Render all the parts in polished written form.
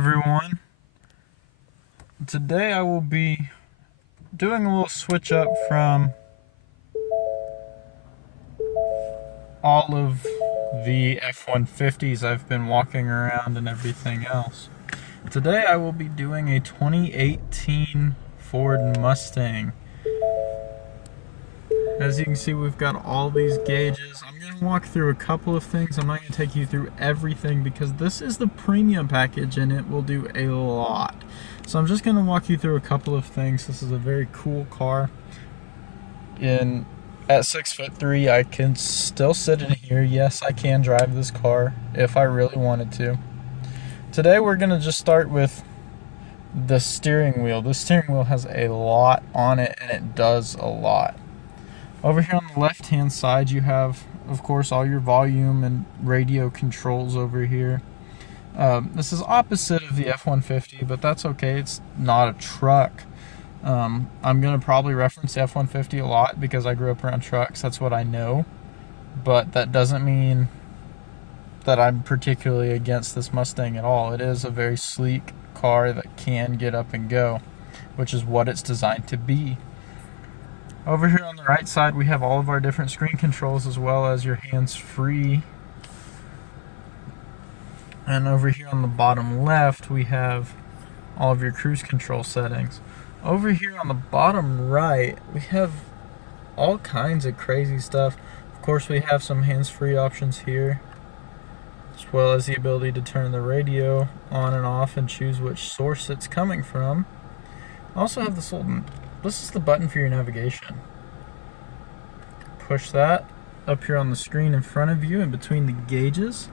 everyone. Today I will be doing a little switch up from all of the F-150s I've been walking around and everything else. Today I will be doing a 2018 Ford Mustang. As you can see, we've got all these gauges. I'm going to walk through a couple of things. I'm not going to take you through everything because this is the premium package and it will do a lot. So I'm just going to walk you through a couple of things. This is a very cool car. At 6'3", I can still sit in here. Yes, I can drive this car if I really wanted to. Today we're going to just start with the steering wheel. The steering wheel has a lot on it and it does a lot. Over here on the left hand side you have, of course, all your volume and radio controls over here. This is opposite of the F-150, but that's okay, it's not a truck. I'm going to probably reference the F-150 a lot because I grew up around trucks, that's what I know. But that doesn't mean that I'm particularly against this Mustang at all. It is a very sleek car that can get up and go, which is what it's designed to be. Over here on the right side we have all of our different screen controls as well as your hands-free. And over here on the bottom left we have all of your cruise control settings. Over here on the bottom right we have all kinds of crazy stuff. Of course we have some hands-free options here, as well as the ability to turn the radio on and off and choose which source it's coming from. Also have this is the button for your navigation. Push that up here on the screen in front of you, in between the gauges.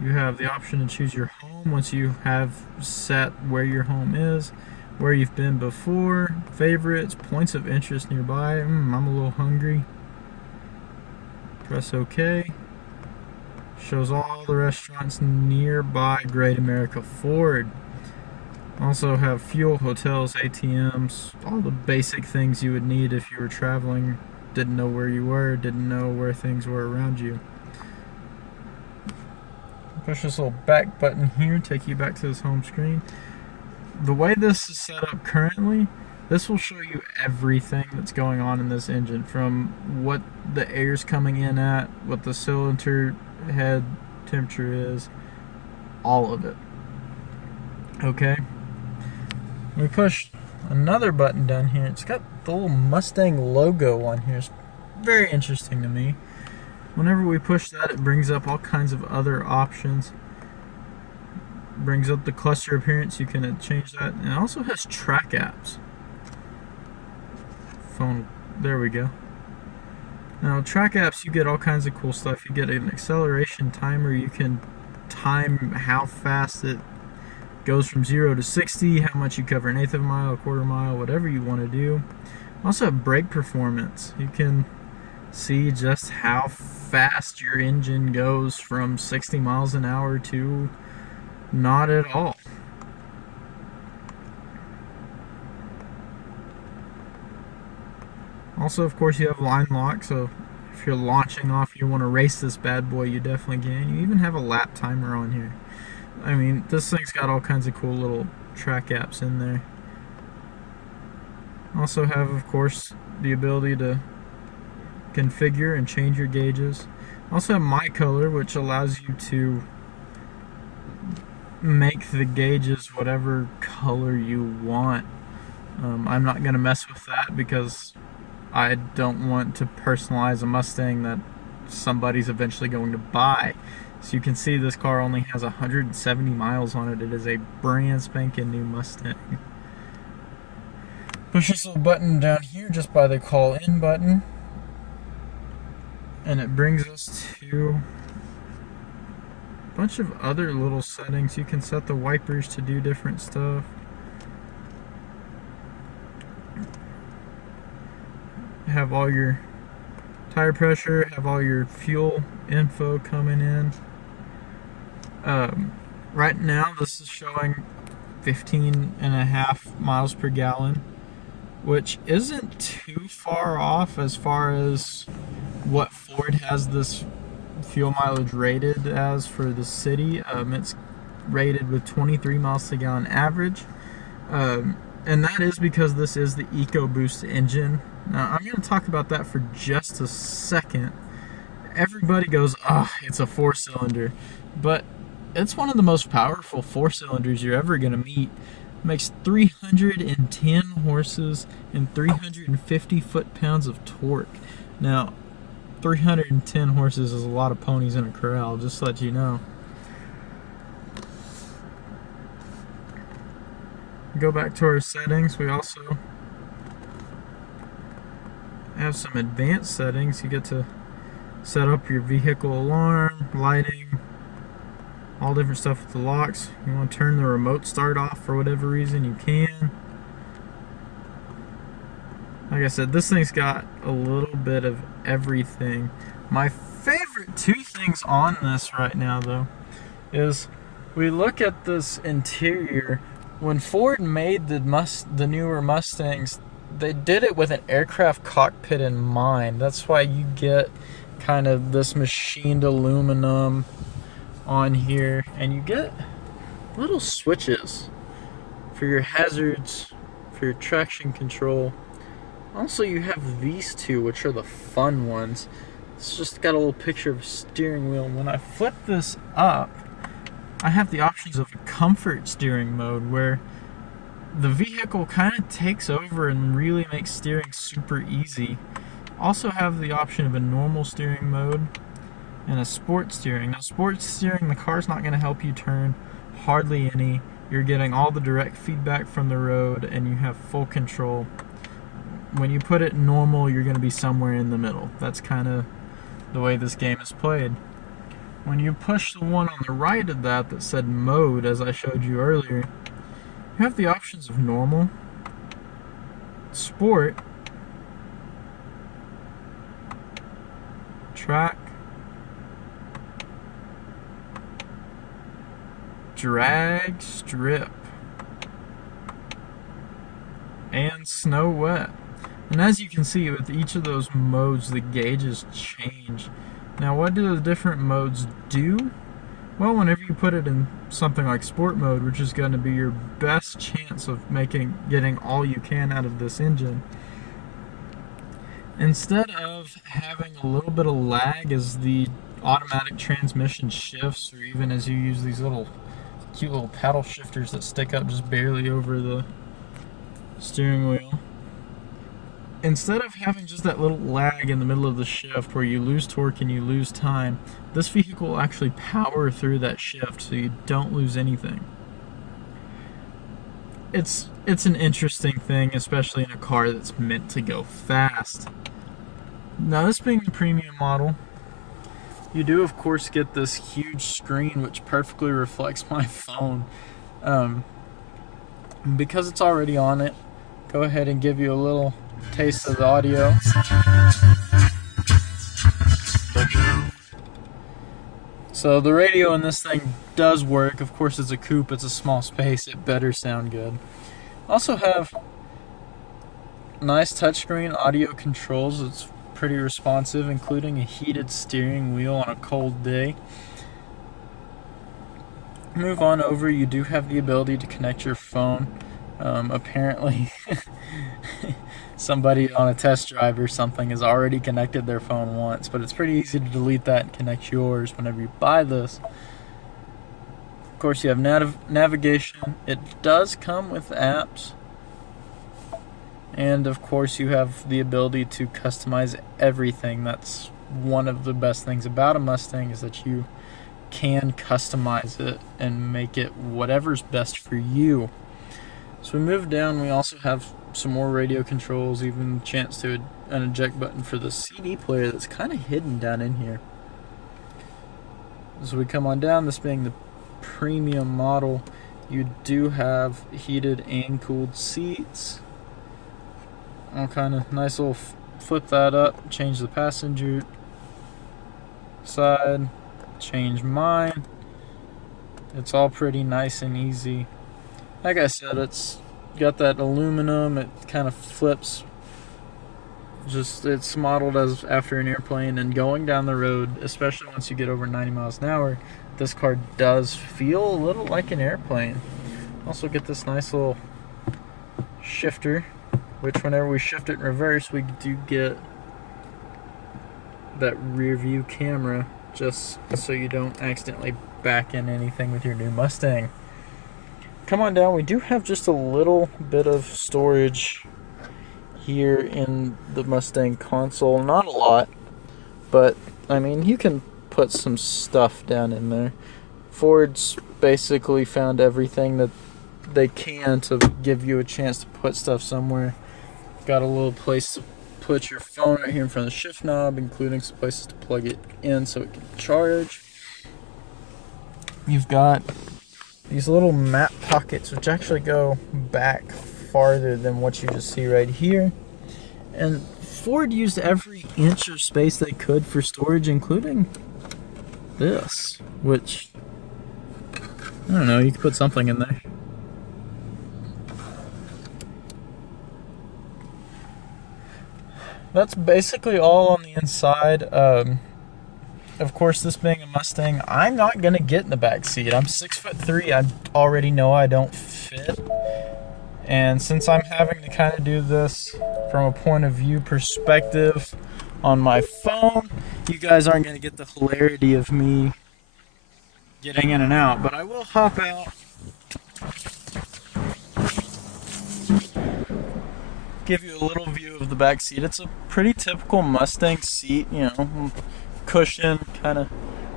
You have the option to choose your home once you have set where your home is, where you've been before, favorites, points of interest nearby. I'm a little hungry. Press OK. Shows all the restaurants nearby Great America Ford. Also have fuel, hotels, ATMs, all the basic things you would need if you were traveling, didn't know where you were, didn't know where things were around you. Push this little back button here, take you back to this home screen. The way this is set up currently, this will show you everything that's going on in this engine, from what the air's coming in at, what the cylinder head temperature is, all of it. Okay? We push another button down here. It's got the little Mustang logo on here. It's very interesting to me. Whenever we push that, it brings up all kinds of other options. It brings up the cluster appearance. You can change that. And it also has track apps. Phone, there we go. Now, track apps, you get all kinds of cool stuff. You get an acceleration timer. You can time how fast it goes from 0 to 60, how much you cover, an eighth of a mile, a quarter mile, whatever you want to do. Also have brake performance. You can see just how fast your engine goes from 60 miles an hour to not at all. Also, of course, you have line lock, so if you're launching off, you want to race this bad boy, you definitely can. You even have a lap timer on here. I mean, this thing's got all kinds of cool little track apps in there. Also have, of course, the ability to configure and change your gauges. Also have My Color, which allows you to make the gauges whatever color you want. I'm not going to mess with that because I don't want to personalize a Mustang that somebody's eventually going to buy. So you can see this car only has 170 miles on it. It is a brand spanking new Mustang. Push this little button down here just by the call in button, and it brings us to a bunch of other little settings. You can set the wipers to do different stuff. Have all your tire pressure, have all your fuel info coming in. Right now this is showing 15.5 miles per gallon, which isn't too far off as far as what Ford has this fuel mileage rated as for the city. It's rated with 23 miles per gallon average. And that is because this is the Ecoboost engine. Now, I'm going to talk about that for just a second. Everybody goes, oh, it's a 4-cylinder. But it's one of the most powerful 4-cylinders you're ever going to meet. It makes 310 horses and 350 foot-pounds of torque. Now, 310 horses is a lot of ponies in a corral, just to let you know. Go back to our settings. We also have some advanced settings. You get to set up your vehicle alarm, lighting, all different stuff with the locks. You want to turn the remote start off for whatever reason, you can. Like I said, this thing's got a little bit of everything. My favorite two things on this right now, though, is we look at this interior. When Ford made the newer Mustangs, they did it with an aircraft cockpit in mind. That's why you get kind of this machined aluminum on here, and you get little switches for your hazards, for your traction control. Also, you have these two, which are the fun ones. It's just got a little picture of a steering wheel. When I flip this up, I have the options of a comfort steering mode, where the vehicle kind of takes over and really makes steering super easy. Also have the option of a normal steering mode and a sport steering. Now, sport steering, the car's not going to help you turn hardly any. You're getting all the direct feedback from the road, and you have full control. When you put it normal, you're going to be somewhere in the middle. That's kind of the way this game is played. When you push the one on the right of that said mode, as I showed you earlier, you have the options of normal, sport, track, drag, strip, and snow wet. And as you can see, with each of those modes, the gauges change. Now, what do the different modes do? Well, whenever you put it in something like sport mode, which is going to be your best chance of getting all you can out of this engine, instead of having a little bit of lag as the automatic transmission shifts, or even as you use these cute little paddle shifters that stick up just barely over the steering wheel, instead of having just that little lag in the middle of the shift where you lose torque and you lose time, this vehicle will actually power through that shift so you don't lose anything. It's an interesting thing, especially in a car that's meant to go fast. Now, this being the premium model, you do of course get this huge screen which perfectly reflects my phone. Because it's already on it, go ahead and give you a little taste of the audio. So the radio in this thing does work. Of course, it's a coupe, it's a small space, it better sound good. Also have nice touchscreen audio controls. It's pretty responsive, including a heated steering wheel on a cold day. Move on over, you do have the ability to connect your phone. Apparently somebody on a test drive or something has already connected their phone once, but it's pretty easy to delete that and connect yours whenever you buy this. Of course, you have navigation. It does come with apps, and of course you have the ability to customize everything. That's one of the best things about a Mustang, is that you can customize it and make it whatever's best for you. So we move down, we also have some more radio controls, even a chance to an eject button for the CD player that's kind of hidden down in here. So we come on down, this being the premium model, you do have heated and cooled seats. I'll kind of nice little flip that up, change the passenger side, change mine. It's all pretty nice and easy. Like I said, it's got that aluminum, it kind of flips, it's modeled as after an airplane, and going down the road, especially once you get over 90 miles an hour, this car does feel a little like an airplane. Also get this nice little shifter, which whenever we shift it in reverse, we do get that rear view camera, just so you don't accidentally back in anything with your new Mustang. Come on down, we do have just a little bit of storage here in the Mustang console. Not a lot, but I mean, you can put some stuff down in there. Ford's basically found everything that they can to give you a chance to put stuff somewhere. Got a little place to put your phone right here in front of the shift knob, including some places to plug it in so it can charge. You've got these little map pockets, which actually go back farther than what you just see right here. And Ford used every inch of space they could for storage, including this, which, I don't know, you could put something in there. That's basically all on the inside. Of course, this being a Mustang, I'm not gonna get in the back seat. I'm 6'3". I already know I don't fit. And since I'm having to kind of do this from a point of view perspective on my phone, you guys aren't gonna get the hilarity of me getting in and out. But I will hop out, give you a little view of the back seat. It's a pretty typical Mustang seat, you know, cushion, kind of.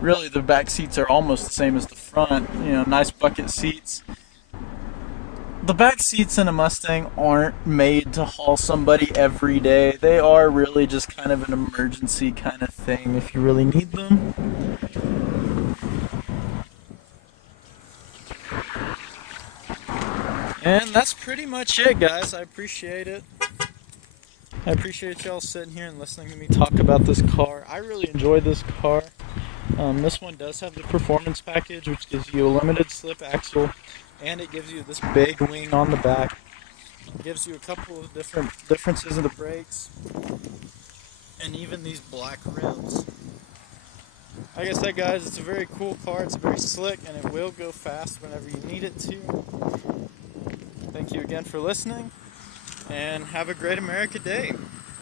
Really, the back seats are almost the same as the front, you know, nice bucket seats. The back seats in a Mustang aren't made to haul somebody every day. They are really just kind of an emergency kind of thing if you really need them. And that's pretty much it, guys. I appreciate it. I appreciate y'all sitting here and listening to me talk about this car. I really enjoyed this car. This one does have the performance package, which gives you a limited slip axle, and it gives you this big wing on the back. It gives you a couple of differences in the brakes, and even these black rims. Like I said, guys, it's a very cool car. It's very slick, and it will go fast whenever you need it to. Thank you again for listening, and have a great America Day.